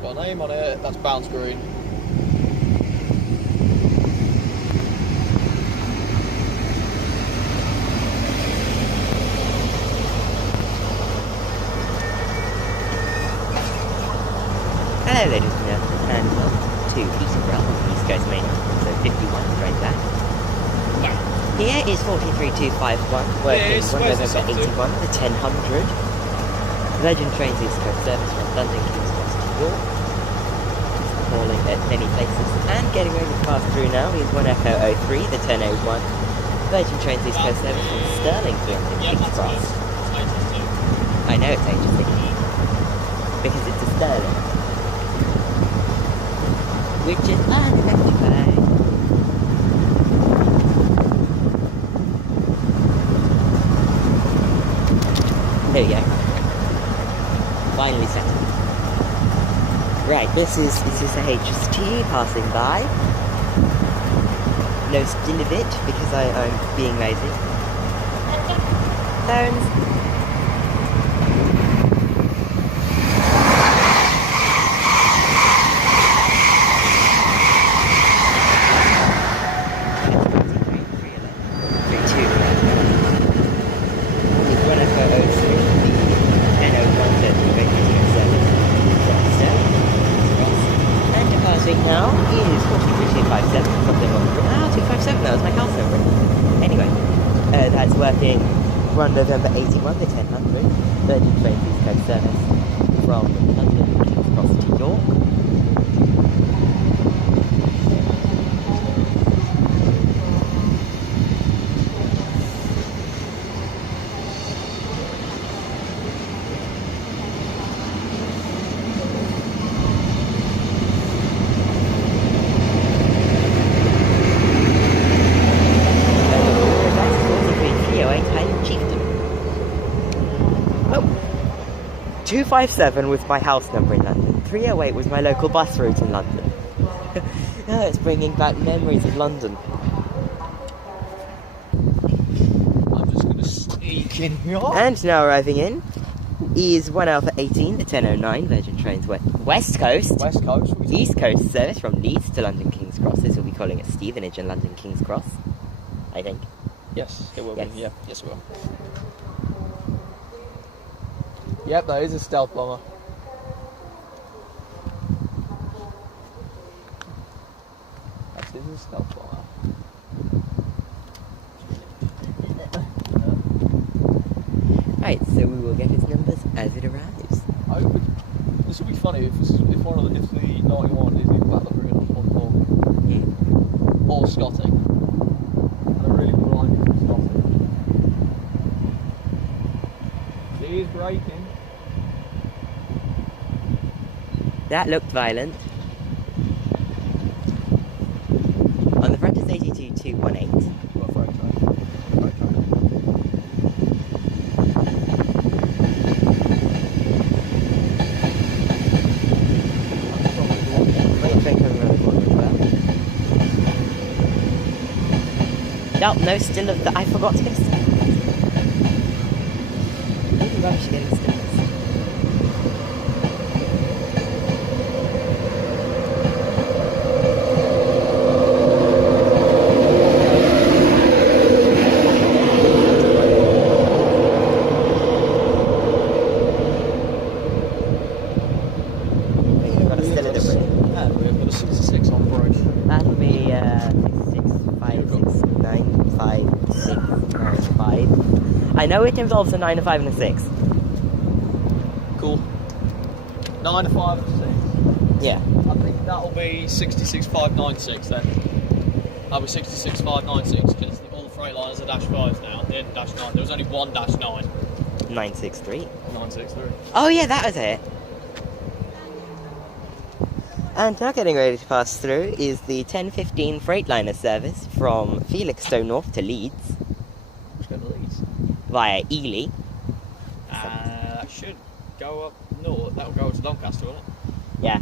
got a name on it. That's Bounce Green. Hello ladies and gentlemen, and welcome to Peterbrough, East Coast Mainline, so 51 right there. No. Here is 43251, working November 81, the 1000. Legend Trains East Coast service from London, King's Cross to York. Calling at many places, and getting ready to pass through now is 1 Echo 03, the 1001. Virgin Trains East Coast service from Stirling to London, King's Cross. I know it's agency, because it's a Stirling. Which is unelectrified. There we go. Finally settled. Right, this is a HST passing by. No still of it because I'm being lazy. Phones. Now is 43257 from the 257, that was my house number. Anyway, that's working 1 November 81, the 1000, Virgin Trains East Coast service from London, King's Cross to York. Oh, 257 was my house number in London. 308 was my local bus route in London. Oh, it's bringing back memories of London. I'm just going to sneak in here. And now arriving in is 1 Alpha 18, the 1009, Virgin Trains West Coast. West Coast. East Coast service from Leeds to London King's Cross. This will be calling at Stevenage and London King's Cross, I think. Yes, it will Yes. be. Yeah, yes, it will. Yep, that is a stealth bomber. That is a stealth bomber. Right, so we will get his numbers as it arrives. This would be funny if the 91 is either Battle Green or Port or Scotty. And I really would like it for Scotty. He is braking. That looked violent. On the front is 82218. Well, freight train. Freight train. Nope, no still of the. I forgot to get a still. Really rubbish getting stills. We've got a still in the room. And we've got a 66 on broke. That'll be 665695695. I know it involves a 9, a 5, and a 6. Cool. 9 to 5 and 6. Yeah. I think that'll be 66596 then. That'll be 66596 because all the Freightliners are dash 5s now. They didn't dash 9. There was only one dash 9. 963. 963. Oh yeah, that was it. And now getting ready to pass through is the 1015 Freightliner service from Felixstowe North to Leeds Which go to Leeds? via Ely. That should go up north. That'll go to Doncaster, won't it? Yeah.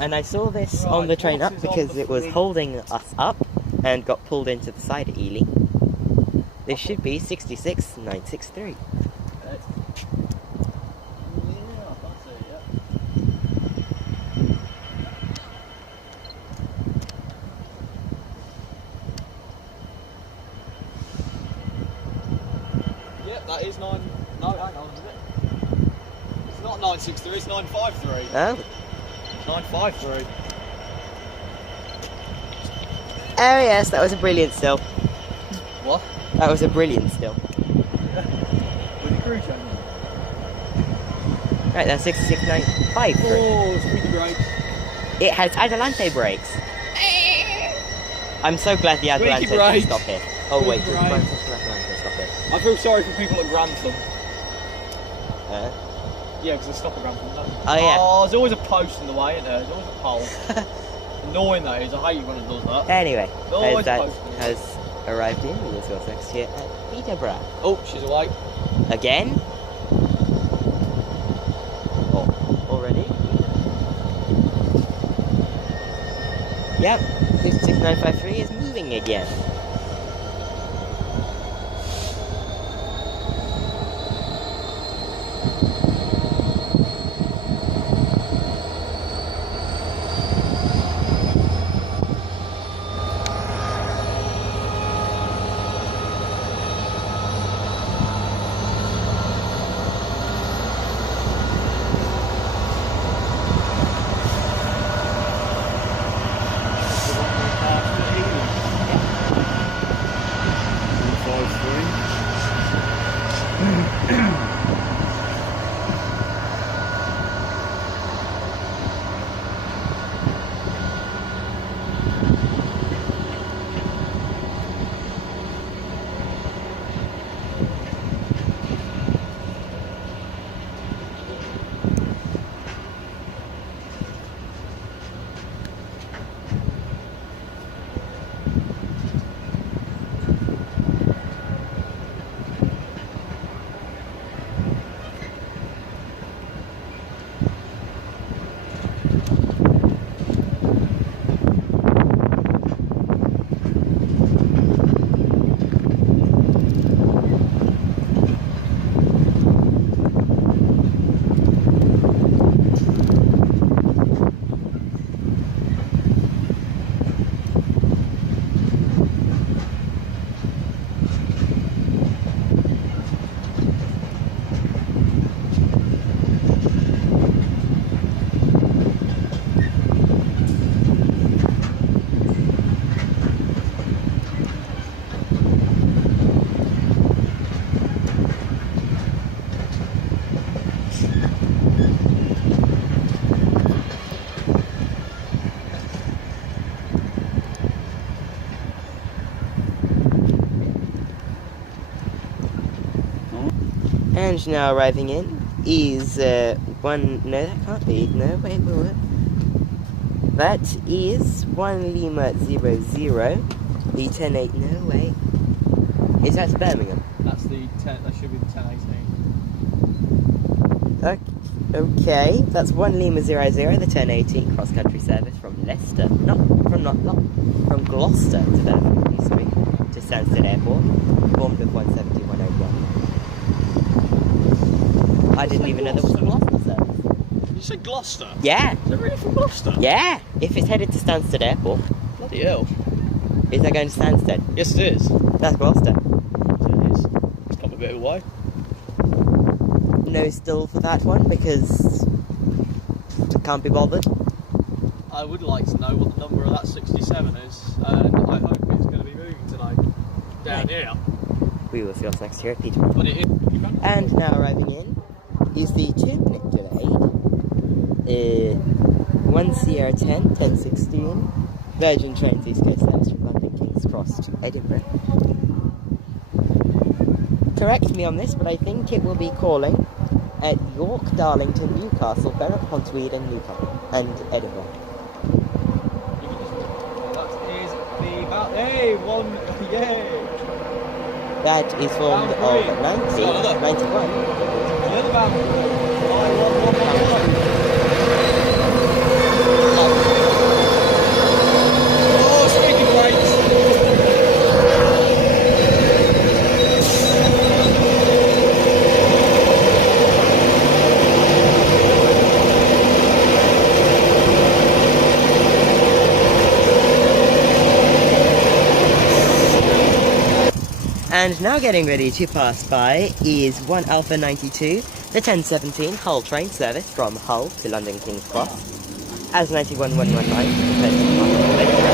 And I saw this on the train up because it was holding us up and got pulled into the side of Ely. This should be 66963. That is 9. No, hang on, is it? It's not 963, it's 953. Oh. 953. Oh yes, that was a brilliant still. What? That was a brilliant still. With the crew change. Right, that's 66.953. Oh, squeaky brakes. It has Adelante brakes. I'm so glad the Adelante Squeaky can brakes. stop here. Oh wait, Squeaky the brakes. Adelante stop here. I feel sorry for people at Grantham. Yeah, because they stop at Grantham, don't they? Oh yeah. Oh, there's always a post in the way, isn't there? There's always a pole. Annoying that is, I hate it when it does that. Anyway, Always as that posted. has arrived in, we will see what's next here at Peterborough. Oh, she's awake. Again? Oh, already? Yep, 66953 is moving again. And now arriving in is one. No, that can't be. No, wait. That is 1 Lima 00. The 10-8. No, wait. Is that Birmingham? That's the 10. That should be the 1018. Okay, that's 1 Lima 00. The 1018 cross country service from Leicester. From Gloucester to Birmingham, used to be, to Stansted Airport. Formed with 17101. I didn't even know there was a Gloucester service. Did you say Gloucester? Yeah. Is it really from Gloucester? Yeah. If it's headed to Stansted Airport. Bloody hell. Is that going to Stansted? Yes, it is. That's Gloucester. It is. It's come a bit away. No still for that one because can't be bothered. I would like to know what the number of that 67 is, and I hope it's going to be moving tonight. Down here. We will see what's next here at Peterbrough. But it is. And now arriving in is the 2-minute delayed 1 Sierra 10, 1016 Virgin Trains East Coast service from London King's Cross to Edinburgh. Correct me on this, but I think it will be calling at York, Darlington, Newcastle, Berwick-upon-Tweed and Newcastle and Edinburgh. That is the about one, yay! That is formed of 90, 91. Another boundary. Oh, speaking brakes. And now getting ready to pass by is 1 Alpha 92, the 1017 Hull train service from Hull to London King's Cross, as 91119.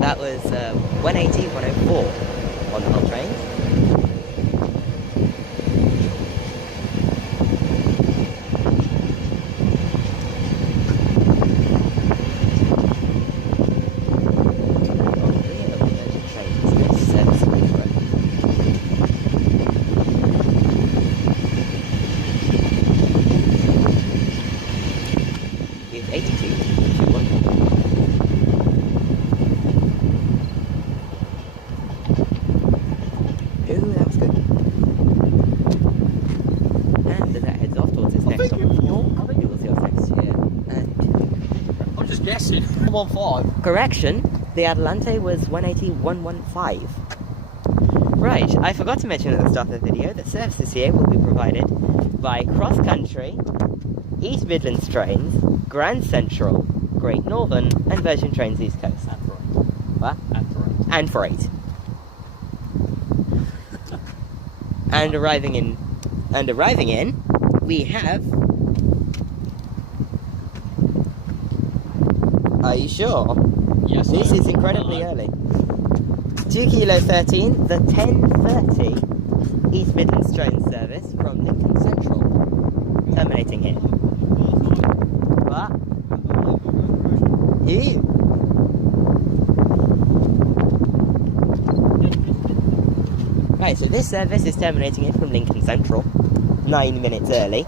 That was 180, 104 on the Hull train. It's 82. Guessing 115. Correction, the Atlante was 180, 115. Right, I forgot to mention at the start of the video that services here will be provided by Cross Country, East Midlands Trains, Grand Central, Great Northern, and Virgin Trains East Coast. And freight. What? And freight. And freight. And arriving in, we have. Are you sure? Yes. This is incredibly early. 2 Kilo 13, the 10:30 East Midlands train service from Lincoln Central, terminating here. What? You? Right, so this service is terminating in from Lincoln Central, 9 minutes early.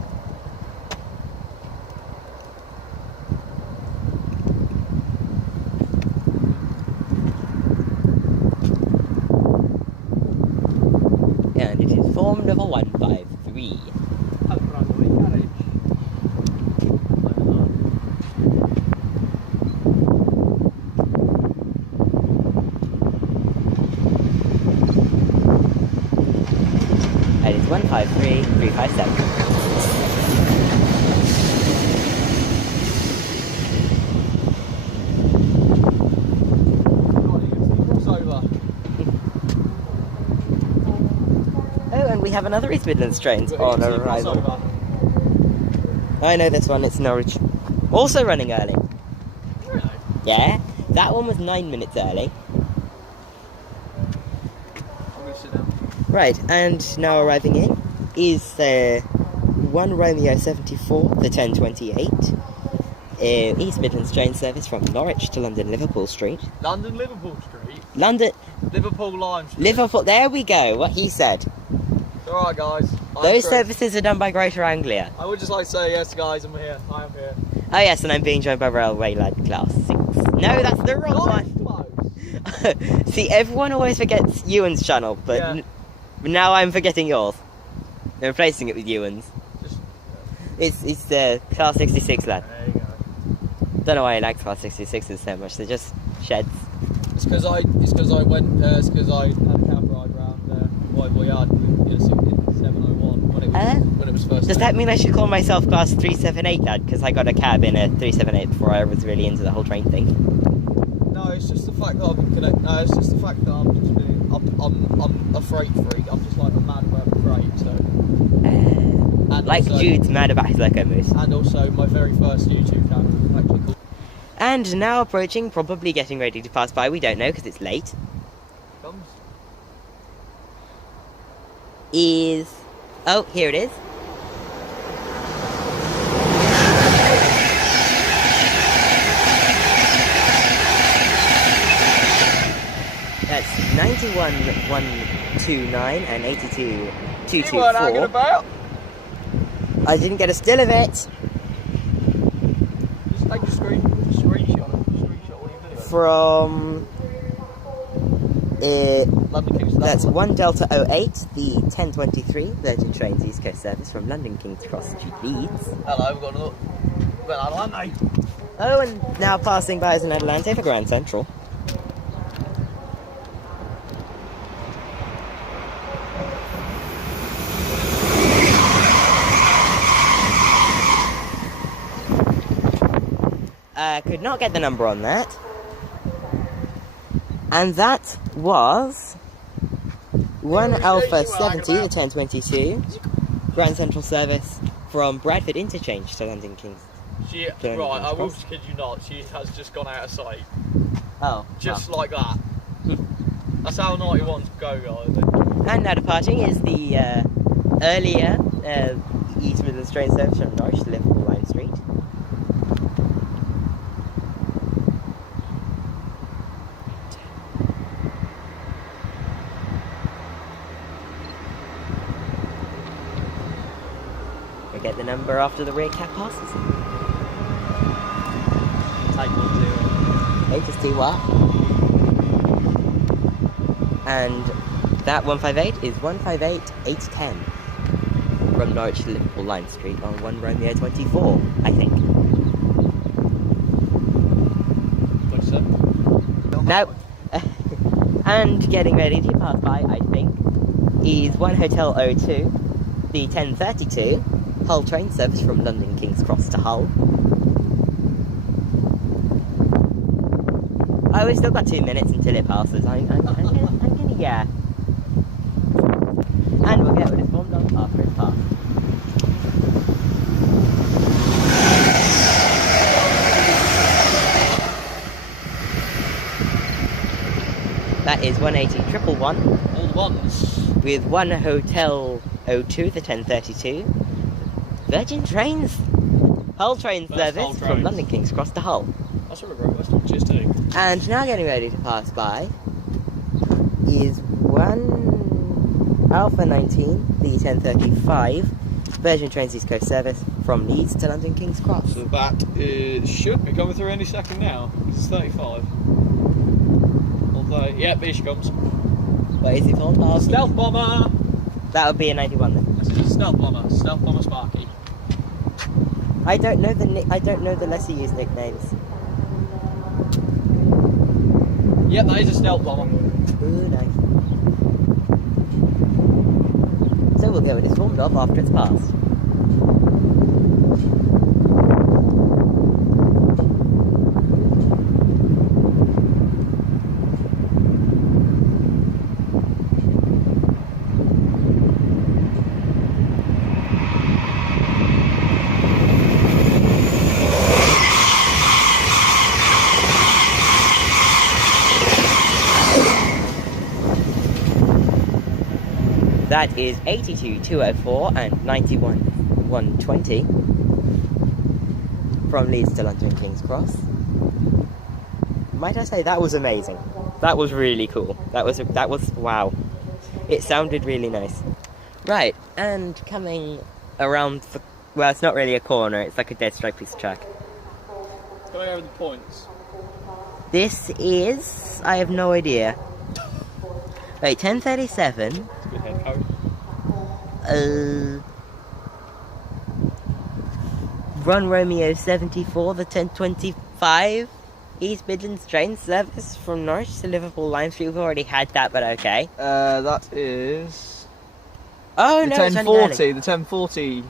And it is formed of a 153. And it's 153357. We have another East Midlands trains on arrival. I know this one, it's Norwich. Also running early. Really? Yeah, that one was 9 minutes early. I'm going to sit down. Right, and now arriving in is 1 Romeo 74, the 1028. East Midlands train service from Norwich to London Liverpool Street. London Liverpool Street? London... Liverpool Lime Street. Liverpool, there we go, what he said. Alright guys. Those services are done by Greater Anglia. I would just like to say, yes guys, I'm here. I am here. Oh yes, and I'm being joined by Railway Lad Class 6. No, that's the wrong one. Close. See, everyone always forgets Ewan's channel, but Yeah. now I'm forgetting yours. I'm replacing it with Ewan's. Just, It's Class 66 lad. there you go. Don't know why I like Class 66s so much, they're just sheds. It's because I had a cab ride around Whitehall Yard in 701 when it was first. Does that mean I should call myself Class 378 lad? Because I got a cab in a 378 before I was really into the whole train thing. No, it's just the fact that it's just the fact that I'm a freight freak. I'm just like a mad about freight. So. And Like also, Jude's mad about his Loco Moose. And also, my very first YouTube channel was actually called. And now approaching, probably getting ready to pass by, we don't know because it's late, Comes. is... Oh, here it is. That's 91,129 and 82,224. You weren't hanging about. I didn't get a still of it. Just take a screenshot. What are you doing? From London King's that's 1 Delta 08, the 1023 Virgin Trains East Coast service from London King's Cross to Leeds. Hello, we've got another. Well, Adelante. Oh, and now passing by is an Adelante for Grand Central. Could not get the number on that. And that was 1 Alpha 70, the 1022, Grand Central service from Bradford Interchange to London King's. Right, I will kid you not, she has just gone out of sight. Oh. Just like that. That's how 91s go, guys. And now departing is the earlier East Midlands Train service from Norwich to Liverpool Line Street. We get the number after the rear cab passes. Take 1-0. HST and that 158 is 158810 from Norwich to Liverpool Line Street on 1 Romeo 24, I think. 27. Now, and getting ready to pass by, I think, is 1 Hotel 02, the 1032 Hull train service from London King's Cross to Hull. Oh, we've still got 2 minutes until it passes. I'm gonna, yeah. And we'll get what it's formed on after it's passed. That is 180 111. All ones. With 1 Hotel 02, the 1032. Virgin Trains. Hull train service from London King's Cross to Hull. That's what we're going. Cheers too. And now getting ready to pass by is 1 Alpha 19, the 1035 Virgin Trains East Coast service from Leeds to London King's Cross. So that should be coming through any second now. It's 35. Although, yep, here she comes. What is it called? Oh, Stealth Bomber! that would be a 91 then. This is a Stealth Bomber. Stealth Bomber Sparky. I don't know the lesser used nicknames. Yep, that is a Stealth Bomber. Ooh, nice. So we'll get what it's formed of after it's passed. That is 82-204 and 91-120 from Leeds to London King's Cross. Might I say that was amazing. That was really cool. That was wow. It sounded really nice. Right, and coming around the, well, it's not really a corner, it's like a dead straight piece of track. Going over the points. This is, I have no idea. Wait, 1037. Good head coat. Run Romeo 74, the 1025 East Midlands Trains service from Norwich to Liverpool Line Street. We've already had that, but okay. That is... Oh, the no, 1040, the 1040.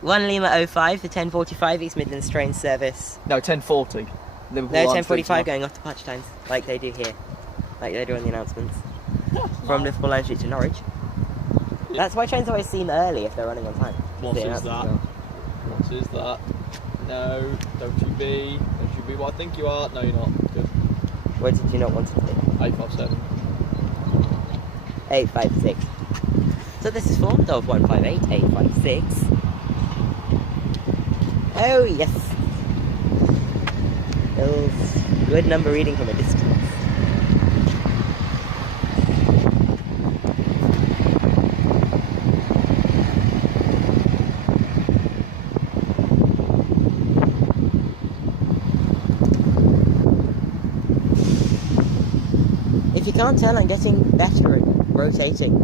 1 Lima 05, the 1045 East Midlands Trains service. No, 1040. Liverpool No, Line 1045 going off to patch times, like they do here. Like they do on the announcements. From Liverpool Line Street to Norwich. Yep. That's why trains always seem early if they're running on time. What is that? What is that? No, don't you be what I think you are. No, you're not. Good. What did you not want to do? 857. 856. So this is formed of 158, 856. Oh yes. Those good number reading from a distance. can't tell, I'm getting better at rotating.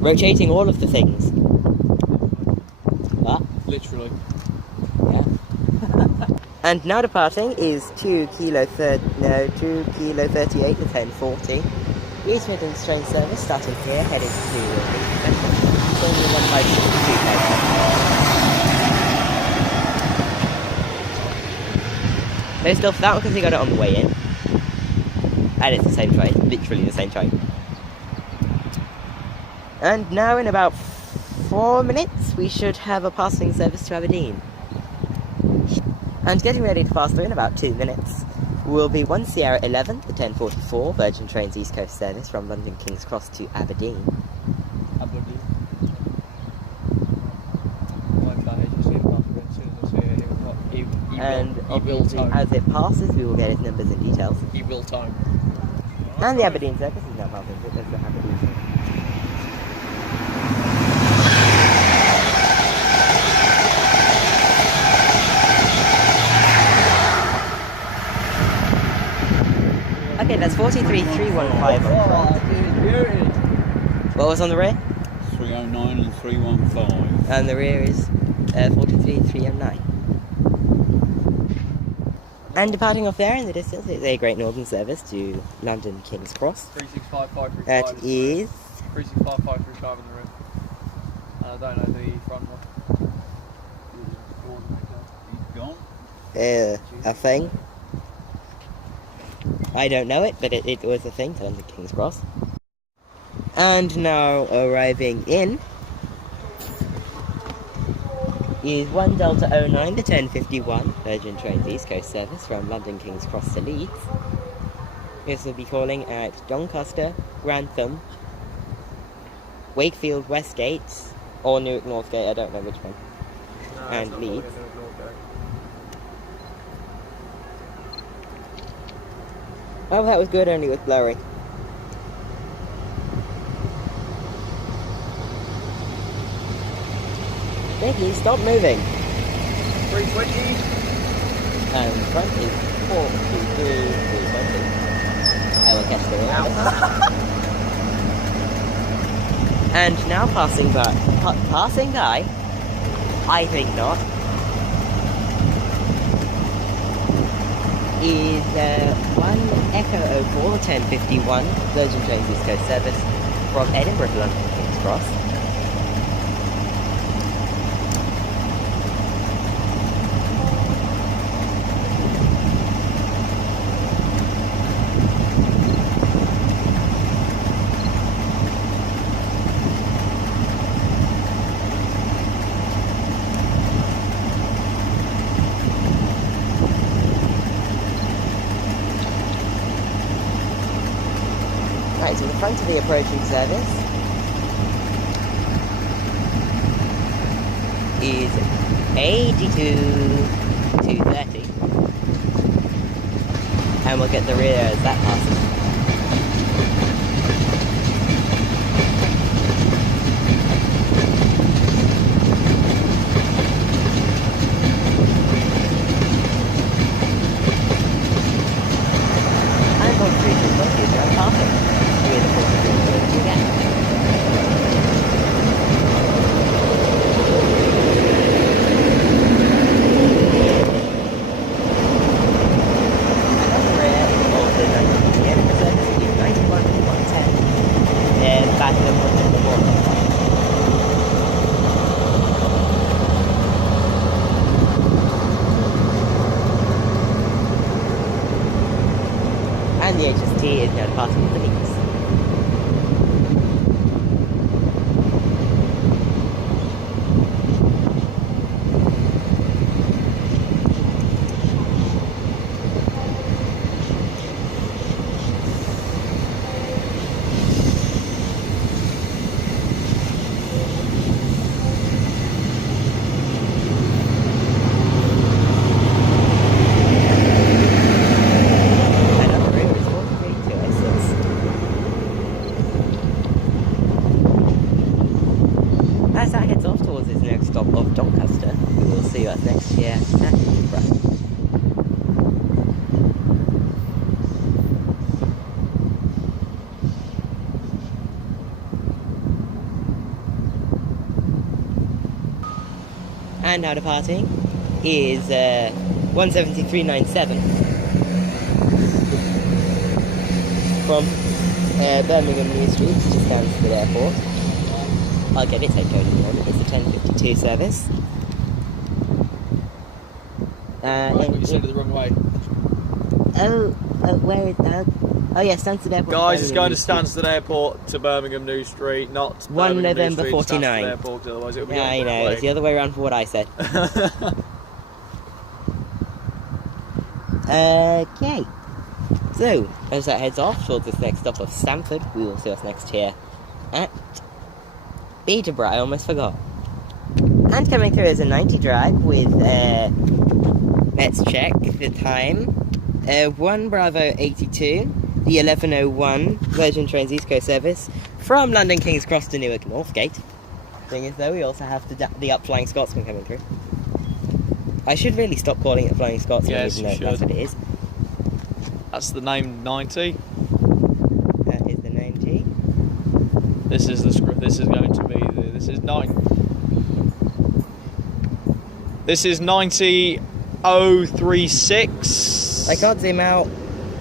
Rotating all of the things. What? Literally. Yeah. And now departing is 2 kilo 38 to 1040. East Midlands Train service starting here, heading to Breckland. Going to 15625. No still for that one because we got it on the way in. And it's the same train, literally the same train. And now in about 4 minutes we should have a passing service to Aberdeen. And getting ready to pass through in about 2 minutes will be 1 Sierra 11, the 1044 Virgin Trains East Coast service from London King's Cross to Aberdeen. Aberdeen. And obviously as it passes we will get its numbers and details. He will time. And the Aberdeen service is now passing through. There's the Aberdeen service. Okay, that's 43315 on the front. What was on the rear? 309 and 315. And the rear is 43309. And departing off there in the distance is a Great Northern service to London King's Cross. 365535. That is 365535 in the room. I don't know the front one. He's gone. a thing. I don't know it, but it was a thing to London King's Cross. And now arriving in is 1 Delta 09, the 1051 Virgin Trains East Coast service from London King's Cross to Leeds. This will be calling at Doncaster, Grantham, Wakefield, Westgate, or Newark Northgate, I don't know which one, and Leeds. Oh, that was good, only it was blurry. Nicky, stop moving. 320. And front is 423, 320. I will catch the wheel. And now passing by. Passing by? I think not. Is 1 Echo 04, 1051 Virgin Trains East Coast service from Edinburgh to London King's Cross. Right, so the front of the approaching service is 82-230, and we'll get the rear as that passes. And on 320 is now passing. And the HST is now departing with the Leeds. As that heads off towards its next stop of Doncaster, we will see you at next year at Peterborough. And now departing is 173.97 from Birmingham New Street to Stansted Airport. I'll get it, take code in a moment. It's a 10:52 service. Right, you said it the wrong way. Where is that? Oh yeah, Stansted Airport. Guys, it's going to Stansted Airport to Birmingham New Street, not 1 Birmingham New November Street, 49. Stansted Airport, otherwise it'll be Yeah, I going the know. wrong It's the other way around for what I said. Okay. So, as that heads off towards this next stop of Stamford, we will see us next here at Peterborough. I almost forgot. And coming through is a 90 drag with, let's check the time. 1 Bravo 82, the 11:01 Virgin Trains East Coast service from London King's Cross to Newark Northgate. Thing is, though, we also have the Upflying Scotsman coming through. I should really stop calling it Flying Scotsman, Yes, even you though that's should. what it is. That's the name 90. That is the 90. This is the script. This is going to be the. This is 9. This is 90.036. I can't zoom out.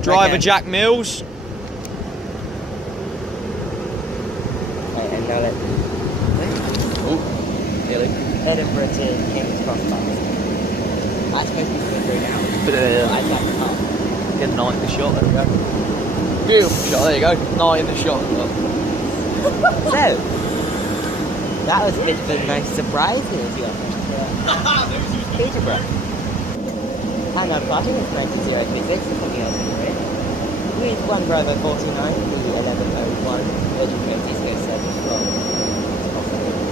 Driver Okay. Jack Mills. Right, and now let's... Oh, nearly. Edinburgh to King's Cross bus. I suppose we can go now. But I'd like to park. get a 9 in the shot. There we go. Beautiful shot. There you go. 9 in the shot. So, that was a bit of a nice surprise news you got. Peterborough. And I'm parting with 90.036, something else in the red. With 1 Bravo 49, the 11:01 Virgin Trains East Coast service from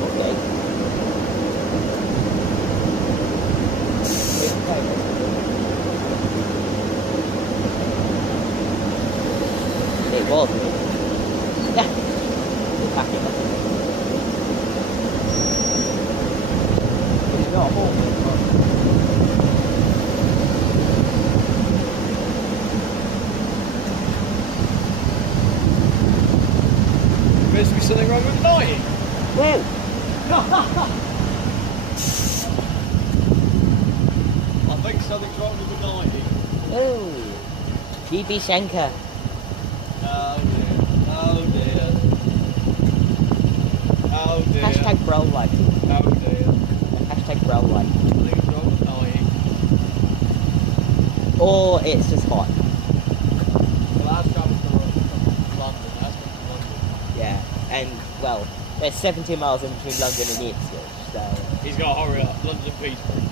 Northgate. It was. Yeah. We're back in. It's not a hole. Appears to be something wrong with the 90. Whoa! I think something's wrong with the 90. Oh! GB Schenker. Oh dear. Oh dear. Oh dear. Hashtag bro life. Oh dear. Hashtag bro life. Something's wrong with the 90. Or it's just hot. Well, that's coming from London. That's coming from London. Yeah. And, well, there's 17 miles in between London and Ipswich, so... He's got to hurry up. London Peterborough.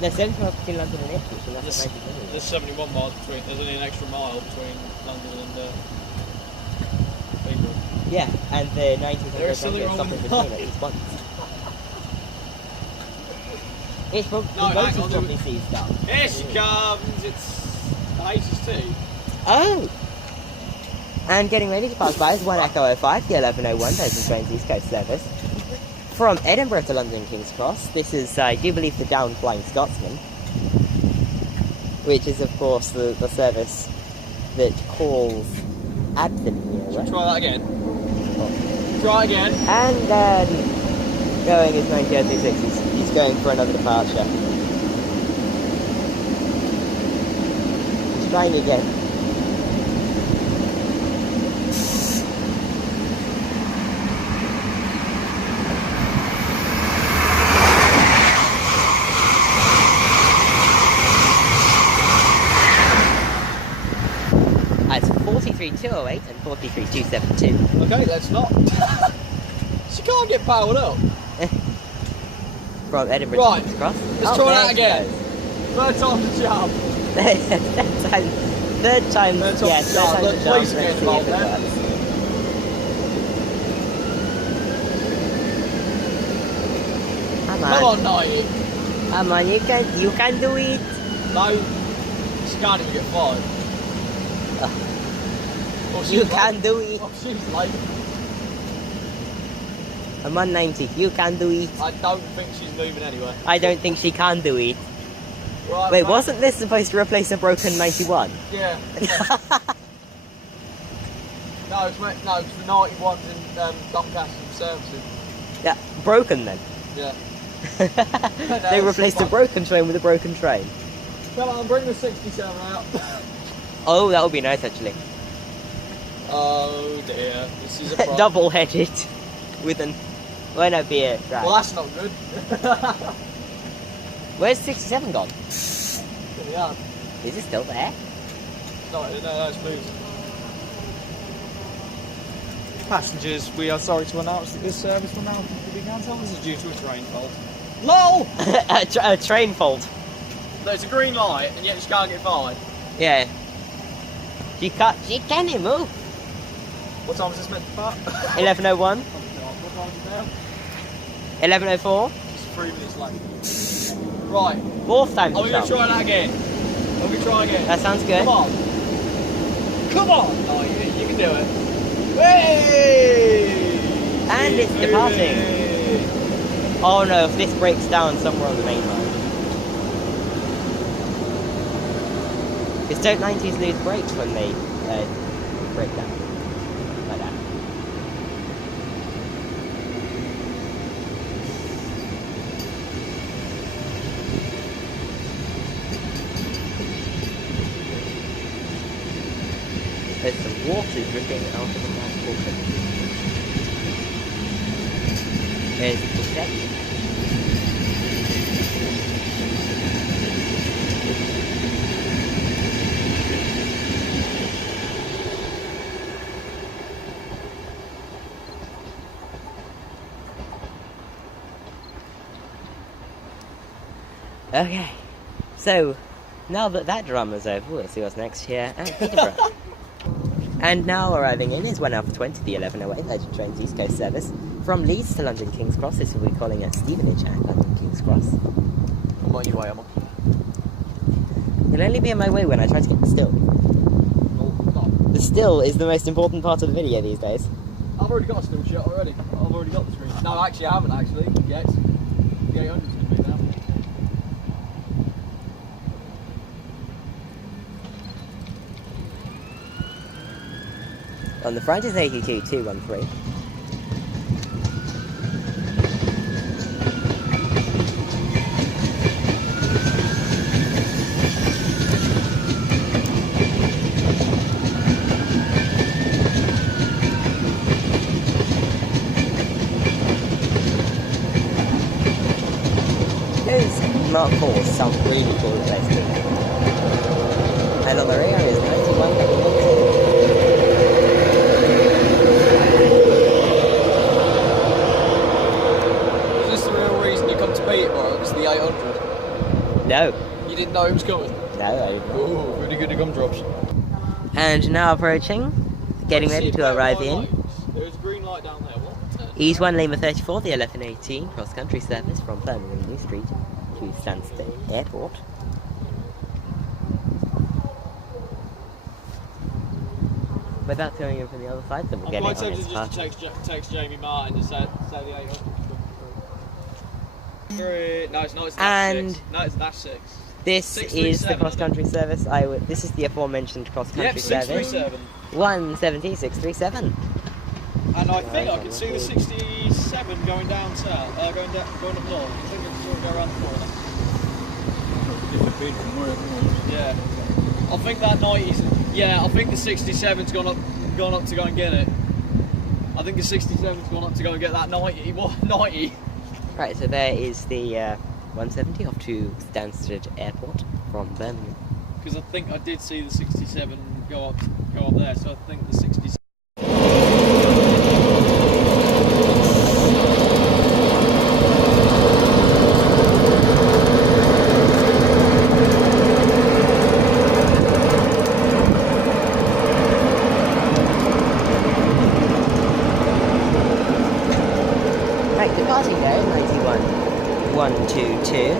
There's 17 miles between London and Ipswich, and that's There's, 90 minutes. there's 71 miles between. There's only an extra mile between London and Peterborough. Yeah, and the 90s There is and something wrong stop in with the between at line. least once. It's probably No, hang on, probably see stuff. Here she comes. It's the HST. Oh! And getting ready to pass by is 1 Echo 05, the 11:01 Virgin Trains East Coast service. From Edinburgh to London King's Cross, this is, I do believe, the down Flying Scotsman. Which is, of course, the service that calls Aberdeen. Shall we try that again? Try again. And then going is 90.036. He's going for another departure. He's trying again. It's 43.208 and 43.272. Okay, let's not. She can't get powered up. From Edinburgh Right, to King's Cross. let's try that again. Third time's the charm. Third time, Third time's yes, the third charm. time's Look, the charm. please Let's get see involved if it then. works. Come Come on, on, 90. come on, you can do it. No, she can't even get 5. Oh, she's You late. can do it. Oh, she's late. I'm on 90. You can do it. I don't think she's moving anyway. I don't think she can do it. Right, Wait, mate. wasn't this supposed to replace a broken 91? Yeah. No, it's the 91's in Doncaster servicing. Yeah, broken then. Yeah. They replaced a broken train with a broken train. Come on, bring the 67 out. Oh, that would be nice actually. Oh dear, this is a problem. Double-headed with an... Why not be a drag? Well, that's not good. Where's 67 gone? Yeah. Is it still there? No, it's moved. Passengers, we are sorry to announce that this service will now be cancelled. This is due to a train fault. LOL! A train fault. No, it's a green light, and yet she can't get fired. Yeah. She can't move. What time is this meant to start? 11:01. What time is it now? 11:04. It's 3 minutes late. Right. Fourth time. Are we going to try that again? Are we try again? That sounds good. Come on. Come on! Oh, you can do it. Hey! And it's departing. Oh no, if this breaks down somewhere on the main line. Because don't 90s lose brakes when they break down? Like that. There's some water dripping out of the mouth portion. There's the set. Okay, so now that that drama's over, we'll see what's next here at Peterborough. And now arriving in is 1 Alpha 20, the 1108 Legend Trains East Coast service from Leeds to London King's Cross. This will be calling at Stevenage and London King's Cross. I'm on your way, Emma. You'll only be in my way when I try to get the still. The still is the most important part of the video these days. I've already got a still shot already. I've already got the screen. No, actually I haven't actually yet. The 800's going to be now. On the front is 82213. Those Mark 4s sound really cool at best. And on the rear is 91 Peterborough, it's the 800. No. You didn't know it was coming? No, I didn't. Ooh, really good at gumdrops. And now approaching, getting ready to arrive in. There's a green light down there, what? East 1 Lima 34, the 1118 cross-country service from Birmingham New Street to Stansted Airport. Without going in from the other side, then we'll get it on its path. I'm quite tempted just to text Jamie Martin to say the 800. No, it's not. It's and 6. No, it's dash 6. This is the cross-country service. This is the aforementioned cross-country service. 637. 170-637. And I think I can see the 67 going down south, going up north. I think it's going to go around the corner. Disappeared from where it was. Yeah. I think that 90's. Yeah, I think the 67's gone up to go and get it. I think the 67's gone up to go and get that 90. What 90? Right, so there is the 170 off to Stansted Airport from Birmingham. Because I think I did see the 67 go up there, so I think the 67. Right, departing there, 91-122.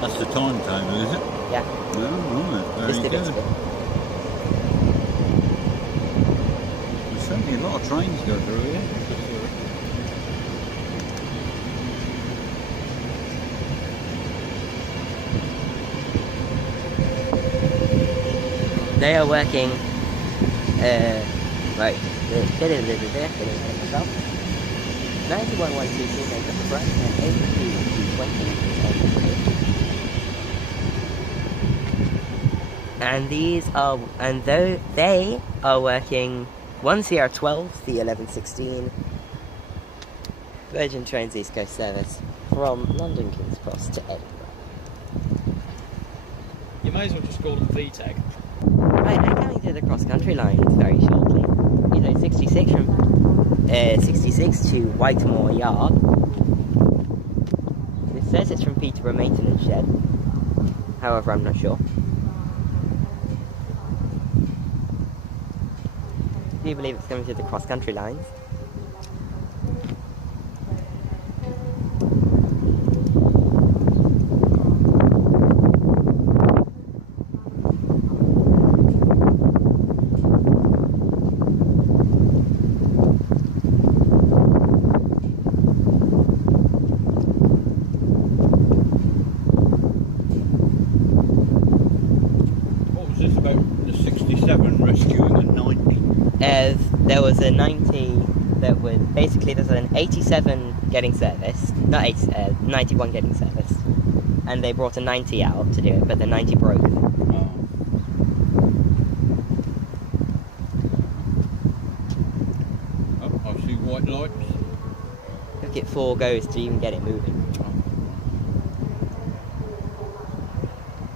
That's the timetable, is it? Yeah. Oh, right. Just Very a bit good. of it. There's certainly a lot of trains go through here. They are working, right, 91,122 make up the front, and 82,220 is and these are, and though they are working one CR12, the 1116 Virgin Trains East Coast service from London King's Cross to Edinburgh. You may as well just call them VTEC. Right, and coming to the cross-country lines very shortly. You know, 66 from 66 to Whitemore Yard. It says it's from Peterborough Maintenance Shed. However, I'm not sure. Do you believe it's coming to the cross-country lines? There was a 90 that was basically there's an 87 getting serviced, not 80, 91 getting serviced, and they brought a 90 out to do it, but the 90 broke. Oh, I see white lights. Took it 4 goes to even get it moving.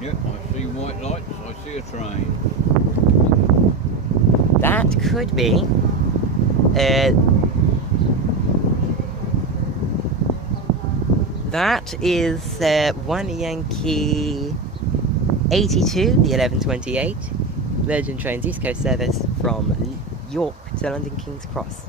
Yep, I see white lights. I see a train. That could be. That is 1 Yankee 82, the 1128 Virgin Trains East Coast service from York to London King's Cross.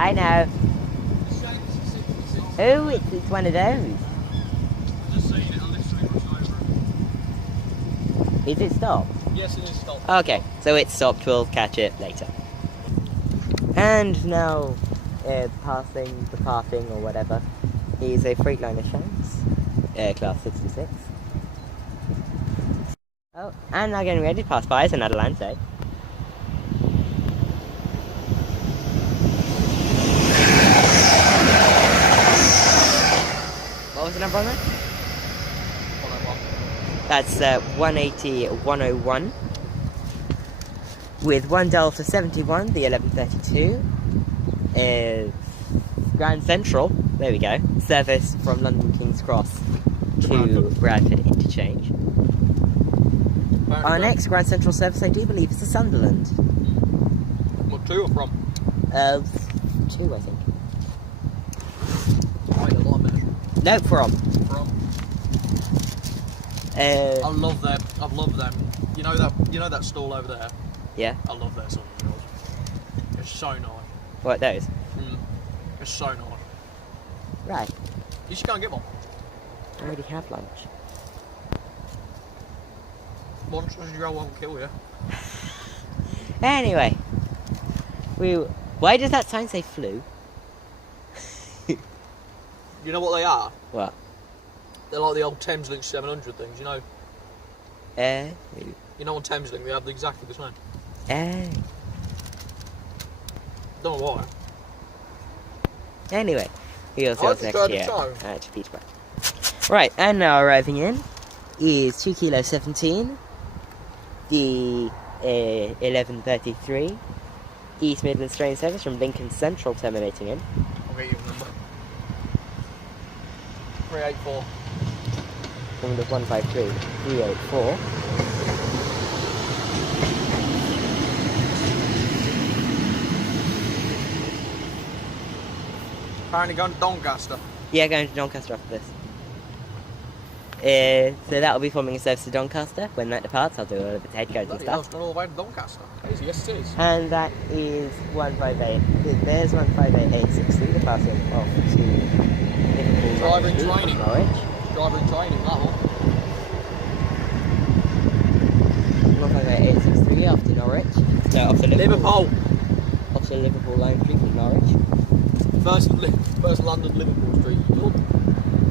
I know. Oh, it's one of those. I've just seen it, I literally rushed over it. Is it stopped? Yes, it is stopped. Okay, so it's stopped. We'll catch it later. And now, passing the parting or whatever, is a Freightliner Shanks, class 66. Oh, and now getting ready to pass by is an Adelante. What was the number on that? 101. That's 180-101. With 1 Delta 71, the 1132. Grand Central, there we go. Service from London King's Cross to Bradford Interchange. Our next Grand Central service, I do believe, is the Sunderland. What, 2 or from? 2, I think. Wait a lot of minutes. No, from. I love them. I've loved them. You know that stall over there? Yeah. I love their Sunderland. It's so nice. What, those? It's so nice. Right. You should go and get one. I already have lunch. Monsters you won't kill you. Anyway. Why does that sign say flu? You know what they are? What? They're like the old Thameslink 700 things, you know? You know on Thameslink they have exactly the same. Don't know why. Anyway, we'll see us I next just year tried to at Peterborough. Right, and now arriving in is 2 kilo 17, the 11:33 East Midlands train service from Lincoln Central terminating in. I'll get you a number. 384. From the 153 384. Apparently going to Doncaster. Yeah, going to Doncaster after this. So that'll be forming a service to Doncaster. When that departs, I'll do all of its head codes and Bloody hell, stuff. it's gone all the way to Doncaster. Yes, it is. And that is 158. There's 158863 departing off to Liverpool. Driver in training. Norwich. Driver in training, that one. 158863 off to Norwich. No, off to Liverpool. Off to Liverpool Line Street from Norwich. First London Liverpool Street.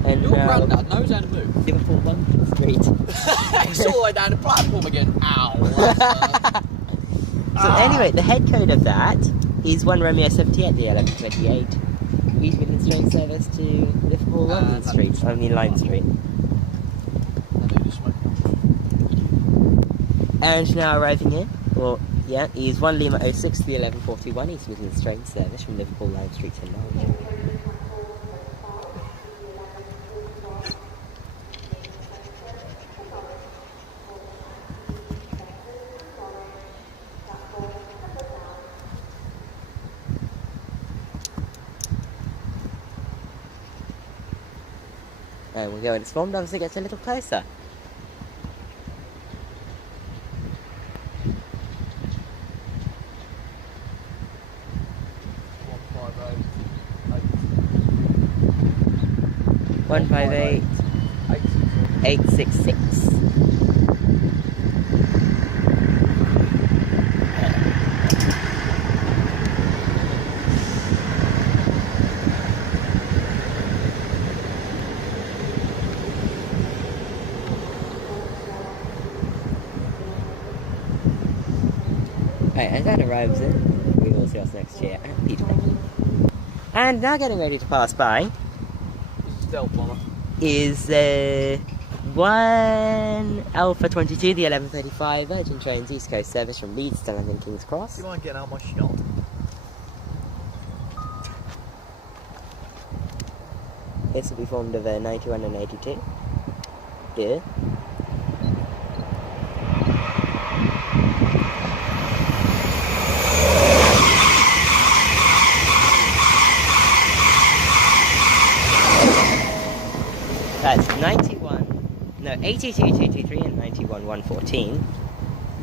And Your granddad knows how to move. Liverpool London Street. It's all the way down the platform again. Ow. So anyway, the head code of that is 1 Romeo 78, the 1128. East Midlands train service to Liverpool London Street. I mean Line Street. And now arriving here, is 1 Lima 06 to the 1141 East Midlands train service from Liverpool Line Street to Norwich. And we'll go into Swarmed as it gets a little closer. One 58 866. Right, as that arrives in, we will see us next year at Peterbrough. And now getting ready to pass by Stealth bomber. is 1 Alpha 22, the 1135 Virgin Trains East Coast service from Leeds to London King's Cross. Do you mind getting out my shot? This will be formed of 91 and 82. Here. That's 82,223 and 91,114.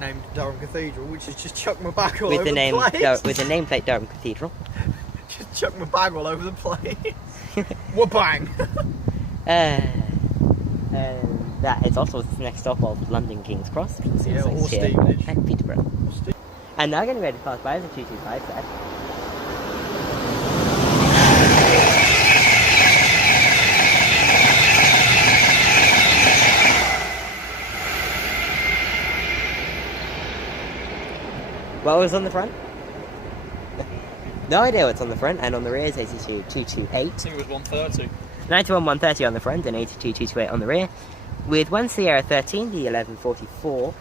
Named Durham Cathedral, which is just chuck my bag all With over the name, the place. with the nameplate Durham Cathedral. Just chuck my bag all over the place. Wha-bang! That is also the next stop of London King's Cross. Yeah, or Here Stevenage. at Peterborough. And now getting ready to pass by the 225 set. What was on the front? No idea what's on the front, and on the rear is 82,228. I think it was 130. 91,130 on the front and 82,228 on the rear, with 1 Sierra 13, the 1144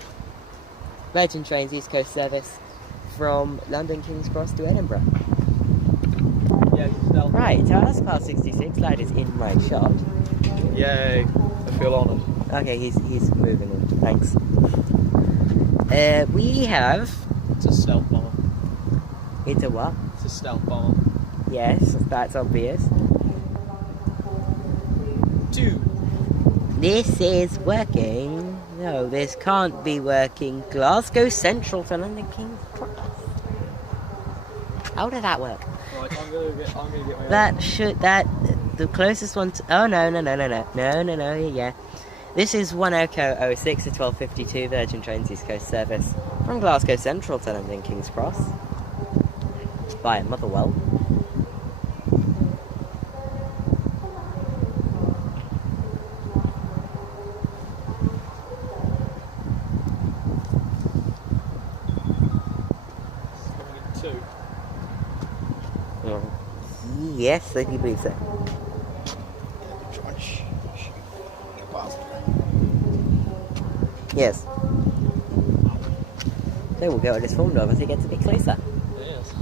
Virgin Trains East Coast service from London King's Cross to Edinburgh. Yeah, stealth. Right, so that's class 66, that is in my shot. Yay, I feel honoured. Okay, he's moving on, thanks. We have... It's a stealth bomber. It's a what? It's a stealth bomber. Yes, that's obvious. 2. This is working. No, this can't be working. Glasgow Central to London King's Cross. How did that work? Right, I'm gonna get my The closest one to... Oh, no, yeah. This is 1 Echo 06 to 1252 Virgin Trains East Coast service from Glasgow Central to London King's Cross via Motherwell. Yes, I do believe so. Try and get past it. Yes. So we'll get this formed of as it gets a bit closer. Yes.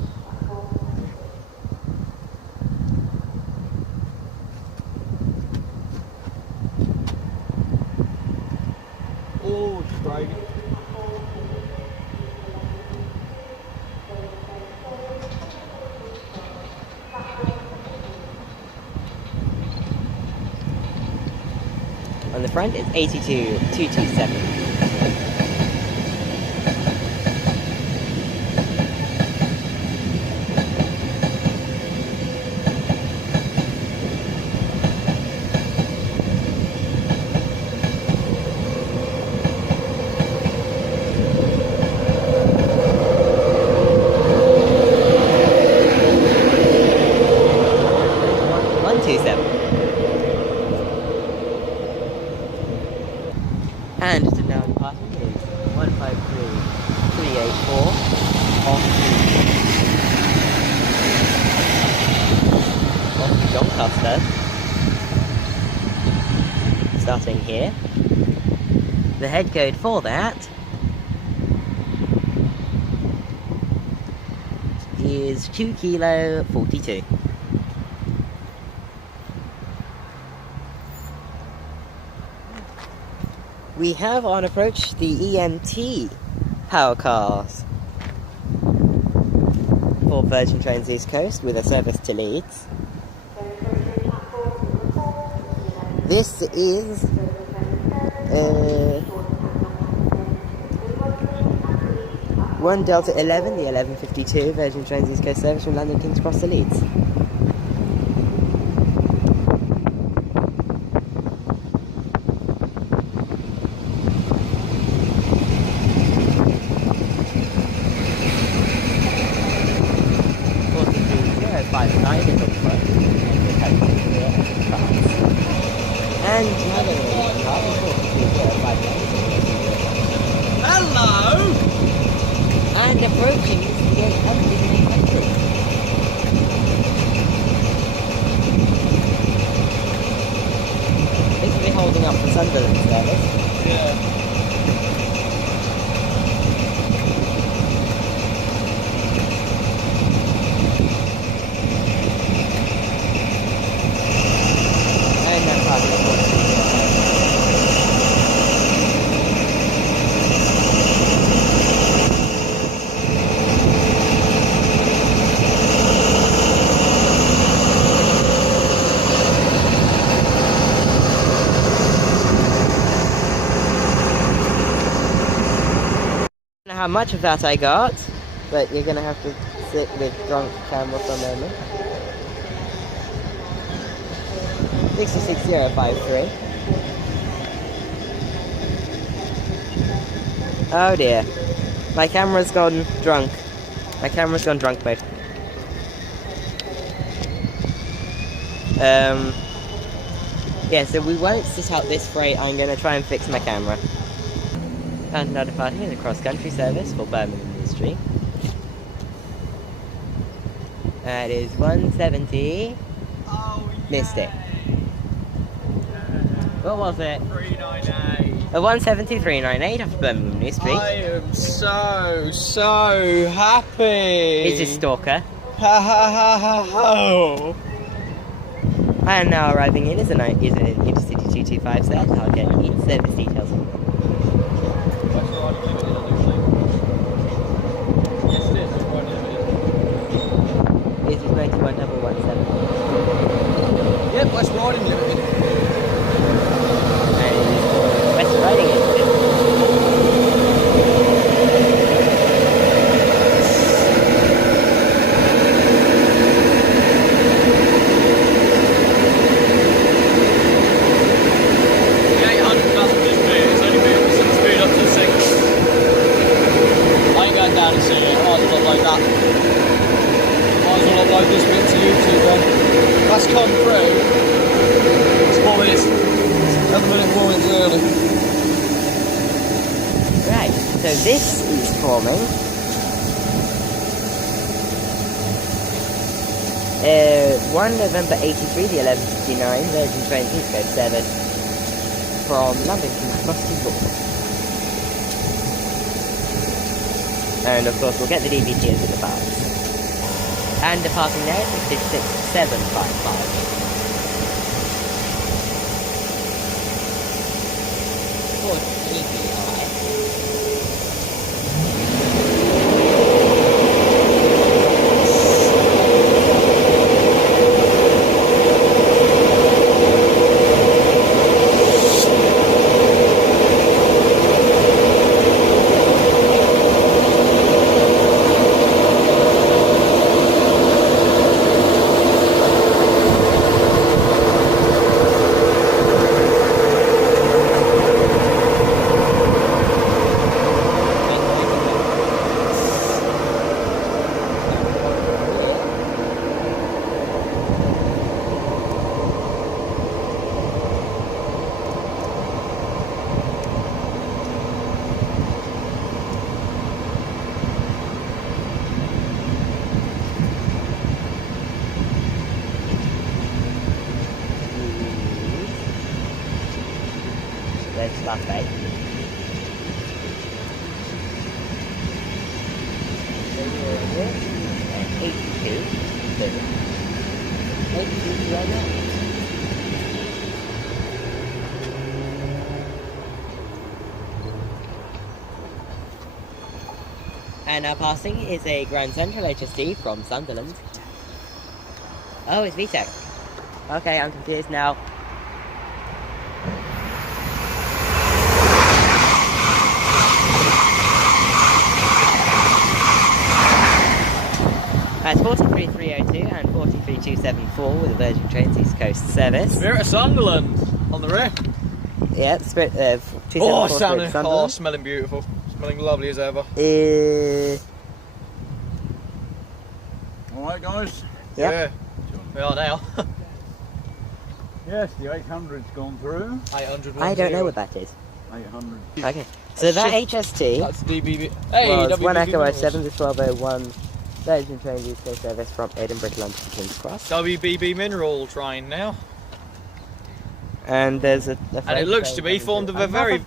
Oh, just driving. On the front it's 82,227. And just now departing is 153384 on to Doncaster. Starting here. The head code for that is 2 Kilo 42. We have on approach the EMT power cars for Virgin Trains East Coast with a service to Leeds. This is 1 Delta 11, the 1152 Virgin Trains East Coast service from London King's Cross to Leeds. And another one, Hello! and approaching the 800. Basically holding up the Sunderland service. Yeah. And that's how this works. I don't know how much of that I got, but you're gonna have to sit with drunk camera for a moment. 66053. Oh dear. My camera's gone drunk. My camera's gone drunk mode. Yeah, so we won't sit out this freight. I'm gonna try and fix my camera. And now departing is a cross-country service for Birmingham Industry. That is 170. Oh, Missed it. What was it? 398. A 17398 off Birmingham New Street. I am so happy. It's a stalker. Ha ha ha ha ha. And now arriving in is an Intercity 225 set. I'll get its service details. Yes, it is. This is 91117. Yep, West Riding Limited. And West Riding Limited. That's come through. It's 4 minutes. 11 minutes, 4 minutes early. Right, so this is forming. 1 November 83, the 11:59 Virgin Trains East Coast service from London King's Cross to York. And of course we'll get the DVTs at the pass. And the passing there is 66755. There's that bay. And 82. 82 right now. And our passing is a Grand Central HST from Sunderland. Oh, it's VTEC. Okay, I'm confused now. That's 43302 and 43274 with the Virgin Trains East Coast service. Spirit of Sunderland on the rear. Yeah, the Spirit of 274 smelling beautiful. Smelling lovely as ever. Alright guys? Yep. Yeah, we are now. Yes, the 800's gone through. 800. I don't know what that is. 800. Okay, so that HST That's DBB. Hey, was 1 Echo WBB 07 to 1201 Virgin Trains East Coast service from Edinburgh to London to King's Cross. WBB mineral train now. And there's a And it looks to be formed of a very...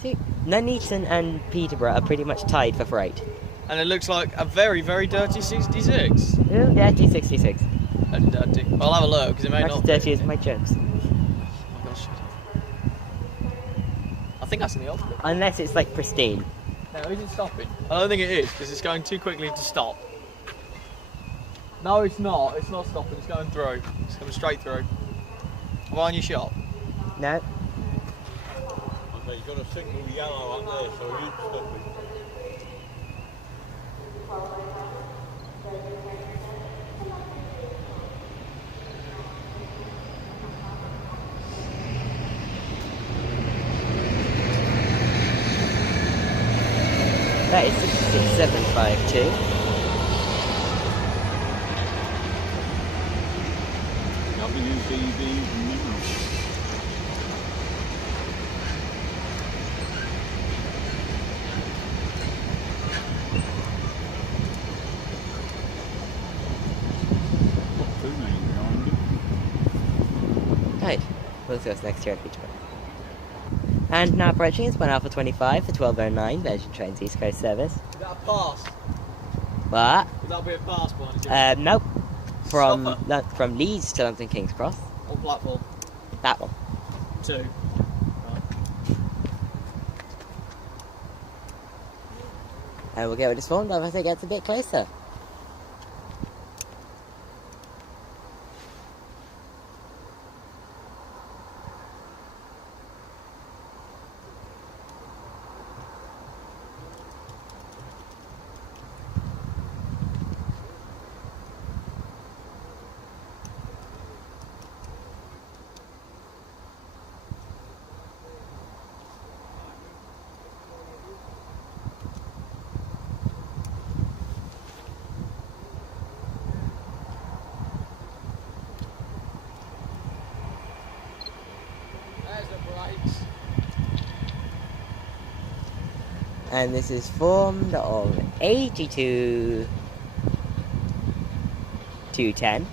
See, Nuneaton and Peterborough are pretty much tied for freight. And it looks like a very, very dirty 66. Ooh, dirty 66. Dirty. I'll have a look, because it may That's not as dirty as my jokes. Oh my gosh. I think that's in the old bit. Unless it's like pristine. No, is it stopping? I don't think it is, because it's going too quickly to stop. No, it's not. It's not stopping. It's going through. It's coming straight through. Am I on your shot? No. Okay, you've got a signal yellow up there, so you stop it. That is 66752. WCB mineral. Too many behind it. Right, let's go next year at Peterborough. And now approaching is 1 Alpha 25 for 1209 Virgin Trains East Coast service. Is that a pass? What? Would that be a pass one? Nope. From Stopper. from Leeds to London King's Cross. On platform? That one. 2. Right. And we'll get with this one as it gets a bit closer. And this is formed of 82 210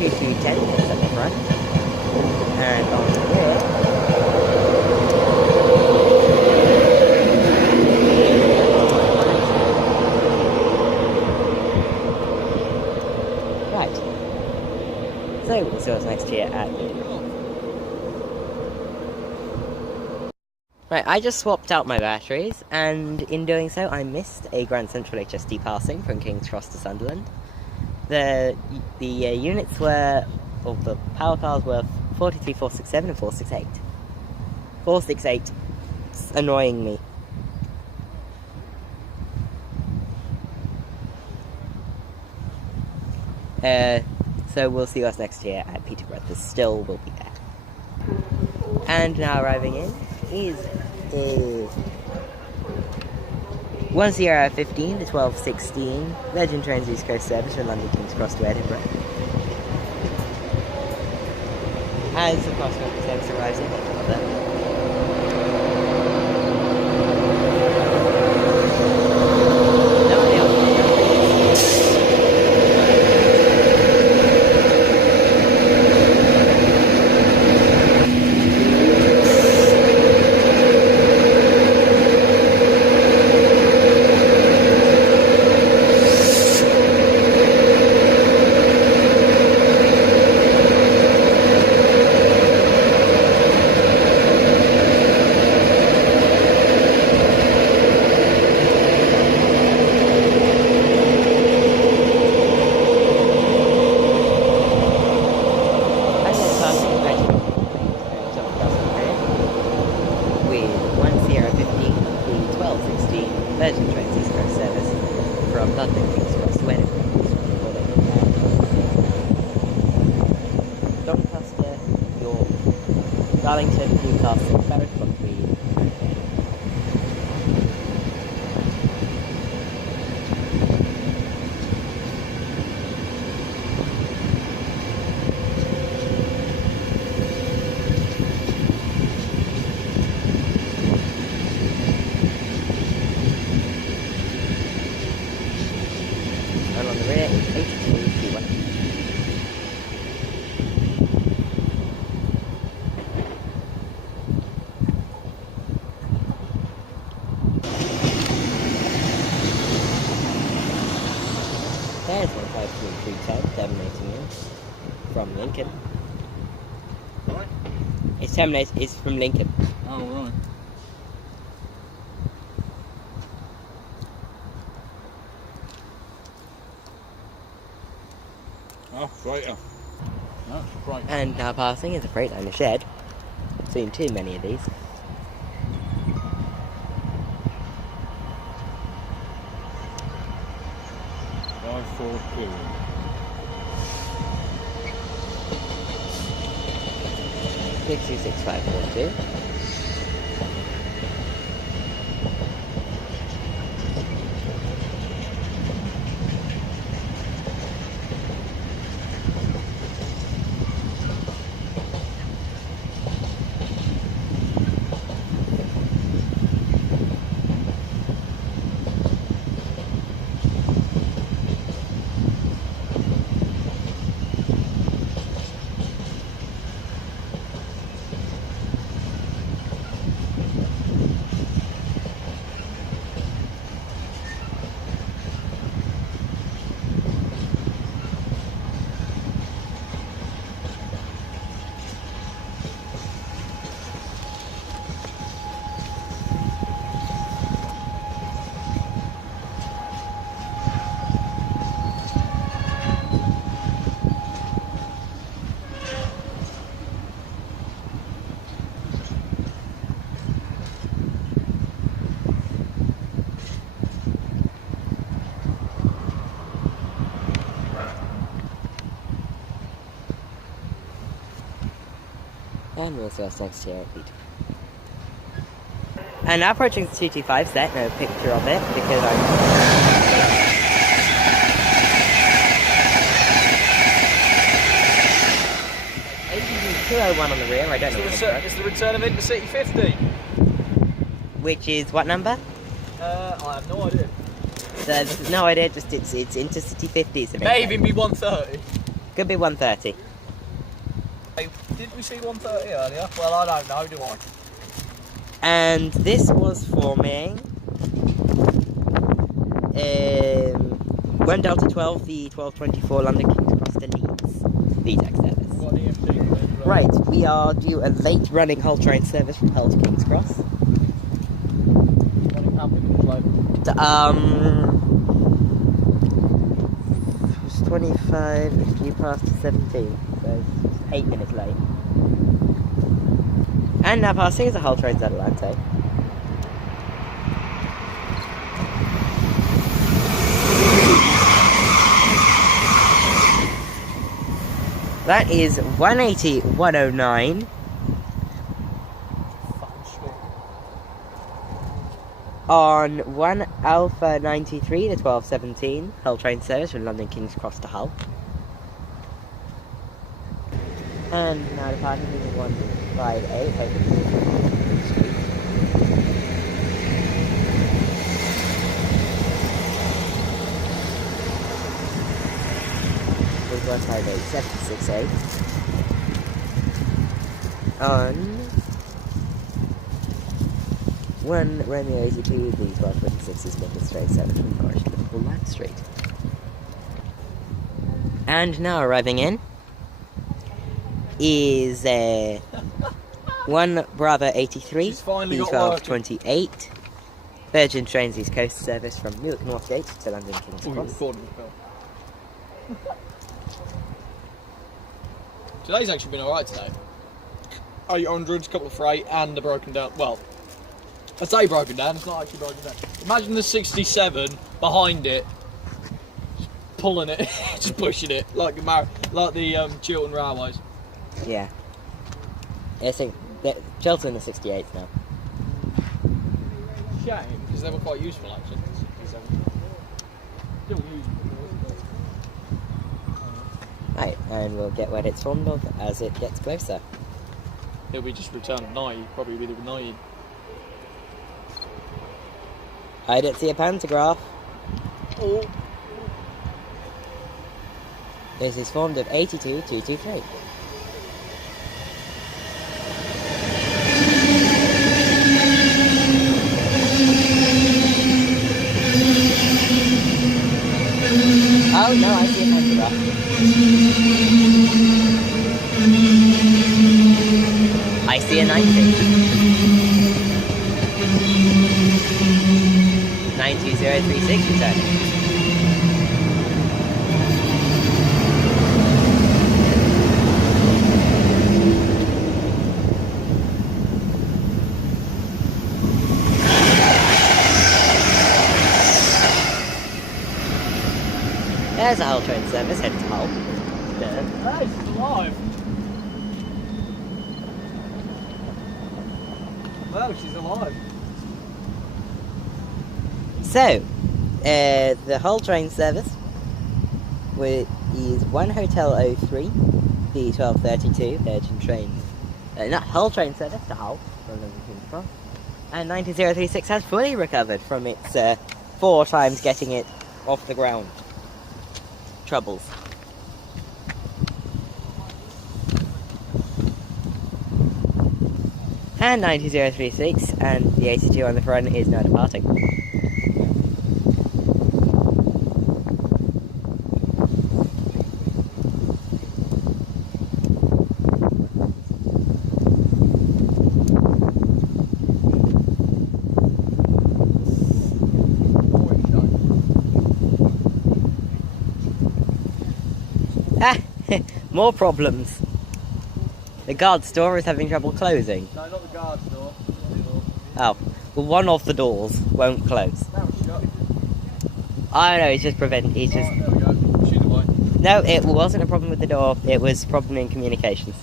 8210 is at the front. And on the rear, right. So we'll see what's next here at Peterbrough. Right, I just swapped out my batteries, and in doing so, I missed a Grand Central HSD passing from King's Cross to Sunderland. The units were, or the power cars were 43, 467 and 468. 468, it's annoying me. So we'll see what's next here at Peterborough. The still will be there. And now arriving in is the 1015, the 1216 Virgin Trains East Coast service from London King's Cross to Edinburgh. As the cross-country service arrives in Peterborough. Virgin Trains East Coast service from London King's Cross to Edinburgh. Doncaster, York, Darlington, Newcastle, Berwick, Buckby, and on the rear is 8221. There's 15310 terminating in from Lincoln. Right? It's from Lincoln. Oh, right. Oh, freighter. That's a freighter. And now passing is a Freightliner shed. Seen too many of these. Five, 4, 2. 626542. And we'll see what's next here at Peterbrough. And now approaching the 225 set, no picture of it because I'm... 201 on the rear, I don't know what number. It's the return of Intercity 50. Which is what number? I have no idea. There's no idea, just it's Intercity 50. So May even be 130. Could be 130. Hey, didn't we see 130 earlier? Well, I don't know, do I? And this was forming 1 Delta 12, the 1224 London King's Cross to Leeds VTEC service. Got an EMT for it, Right, we are due a late running Hull train service from Hull to King's Cross. It's 25, it's due past 17, so it's 8 minutes late. And now passing is a Hull train to Atlanta. That is 180, 109. On 1 Alpha 93, the 1217, Hull train service from London King's Cross to Hull. And now departing is 158, hoping to Street. With 158, 768. On 1 Romeo 82, the 1226 is Midlands Trains service from Norwich to Liverpool Line Street. And now arriving in is 1 Bravo 83, the 1228 Virgin Trains East Coast service from Newark Northgate to London King's Cross. Today's actually been alright today. 800s, couple of freight, and a broken down. Well, I say broken down, it's not actually broken down. Imagine the 67 behind it, just pulling it, just pushing it, like the Chiltern Railways. Yeah. Chiltern are 68s now. Shame, because they were quite useful actually. 67. Still useful. Right, and we'll get what it's formed of as it gets closer. It'll be just return at 90, probably be the 90. I don't see a pantograph. Oh. This is formed of 82-223. Oh no, I see a pantograph. I see a 90. 92036 returning. There's a Hull train service heading to Hull. There. Hey, she's alive! Well, she's alive. So, the Hull train service is 1 Hotel 03, the 1232 Virgin Trains. Not Hull train service to Hull, from London King's Cross. And 90036 has fully recovered from its 4 times getting it off the ground troubles. And 90036 and the 82 on the front is now departing. More problems. The guard's door is having trouble closing. No, not the guard's door. Oh, well, one of the doors won't close. That was shut. I don't know, it's just He's just. There we go. She's away. No, it wasn't a problem with the door. It was a problem in communications.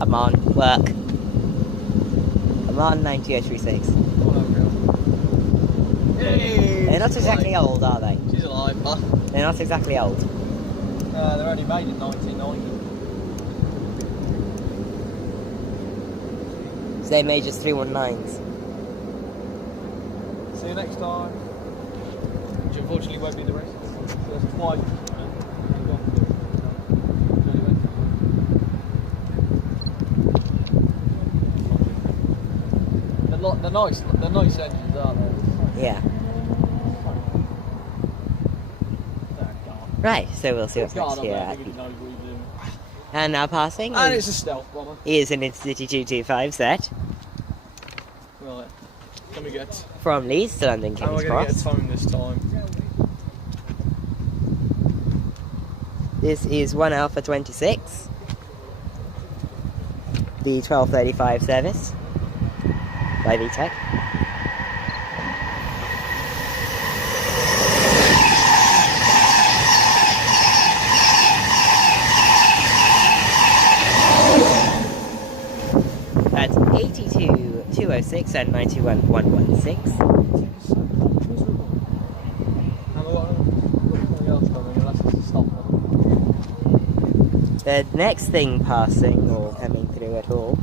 Come on, work. Come on, 90036. They're not exactly old, are they? She's alive, huh? They're not exactly old. They're only made in 1990. So they made just 319s. See you next time. Which unfortunately won't be the rest. There's twice. They're nice engines, aren't they? Yeah. Right, so we'll see what's next here at Peterbrough. And now passing. And it's a stealth bomber. Is an Intercity 225 set. Right. Can we get? From Leeds to London King's How are we going to get a tone this time? This is 1 Alpha 26. The 1235 service by VTEC. That's 82,206 and 91,116. The next thing passing or coming through at all,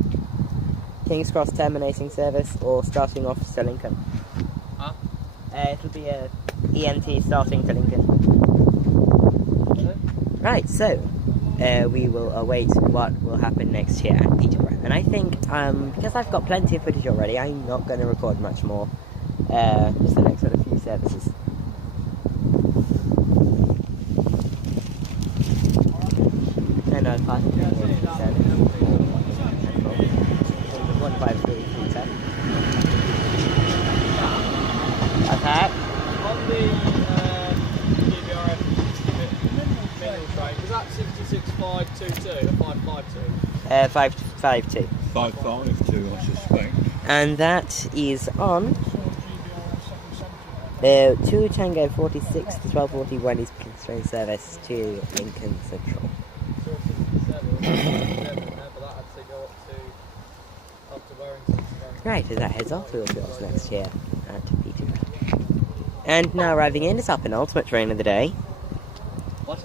King's Cross terminating service or starting off to Lincoln. Huh? It'll be a ENT starting to Lincoln. Right, so we will await what will happen next here at Peterborough. And I think, because I've got plenty of footage already, I'm not going to record much more. Just the next sort of few services. And I'm passing the service. 15310. Okay. On the GBRF middle train, was that 66522 or 552? 552. 552, I suspect. And that is on 2 Tango 46 to 1241 East Midlands Train service to Lincoln Central. Right, as that heads off, we'll see what's next here at Peterbrough. And now arriving in is our penultimate train of the day. What?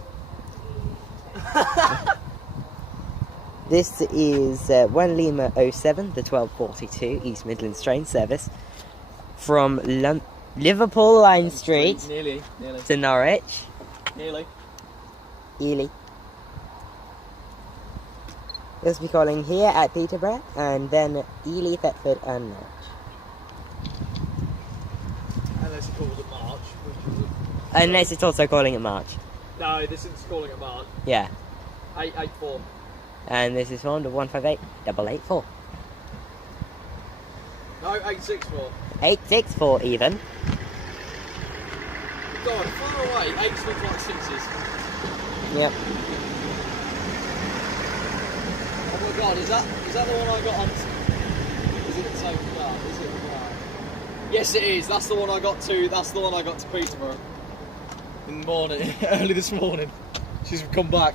This is 1 Lima 07, the 1242 East Midlands Train service from Liverpool Line Street Nearly. to Norwich. Nearly. Ely. We'll be calling here at Peterborough and then Ely, Thetford and Norwich. Unless it calls it March. Which is Unless it's also calling it March. no, this is calling it March. Yeah. 884. And this is formed of 158884. No, 864. 864 even. God, far away. 8s look like 6s. Yep. Oh my god, is that the one I got on? Is it the same car? Is it? Wow. Yes, it is. That's the one I got to. That's the one I got to Peterborough in the morning, early this morning. She's come back.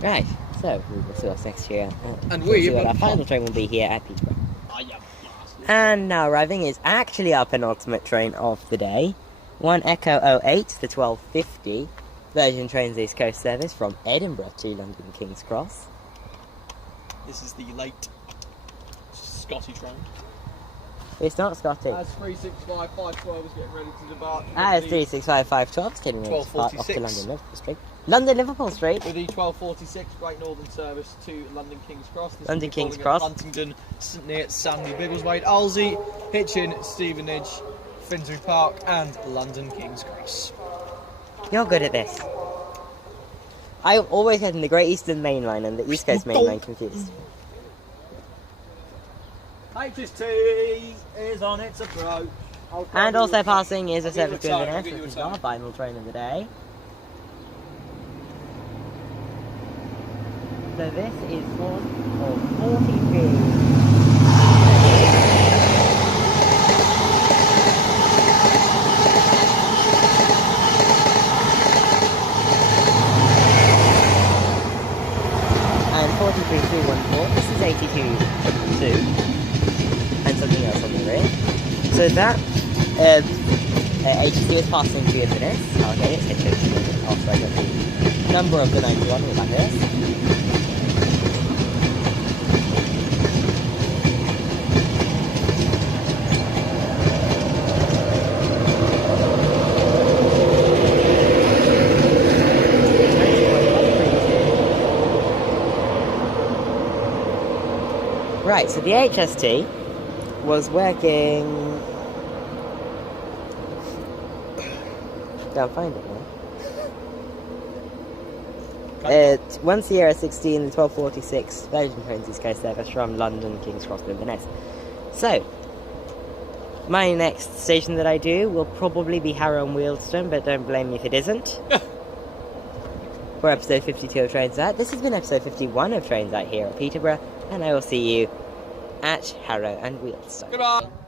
Right. So we will see what's next here. And we'll we see what have our final train will be here at Peterborough. Yeah. And now arriving is actually our penultimate train of the day. 1 Echo 08, the 1250 Virgin Trains East Coast service from Edinburgh to London King's Cross. This is the late Scotty train. It's not Scotty. As 365512 is getting ready to depart. As 365512 is getting ready to depart off to 1246. London Liverpool Street. London Liverpool Street. With the 1246 Great Northern service to London King's Cross. This London will be King's calling Cross. at Huntingdon near Sandy Biggleswade, Alsey, Hitchin, Stevenage, Finsbury Park and London King's Cross. You're good at this. I'm always getting the Great Eastern Main Line and the East Coast Main Line confused. HST is on its approach. And also passing is a service to I'll Inverness, give you a which is time. our final train of the day. So this is one of 43. And 43214, this is 82 and something else on the rear. So that HC is passing to Inverness. Okay, it's hit also I got the number of the 91 with this. Right, so the HST was working... Can't find it now. It's 1 Sierra 16, the 1246 Virgin Trains East Coast service from London, King's Cross to Inverness. So, my next station that I do will probably be Harrow and Wealdstone, but don't blame me if it isn't. For episode 52 of Trains Out. This has been episode 51 of Trains Out here at Peterborough, and I will see you at Harrow and Wealdstone. Goodbye.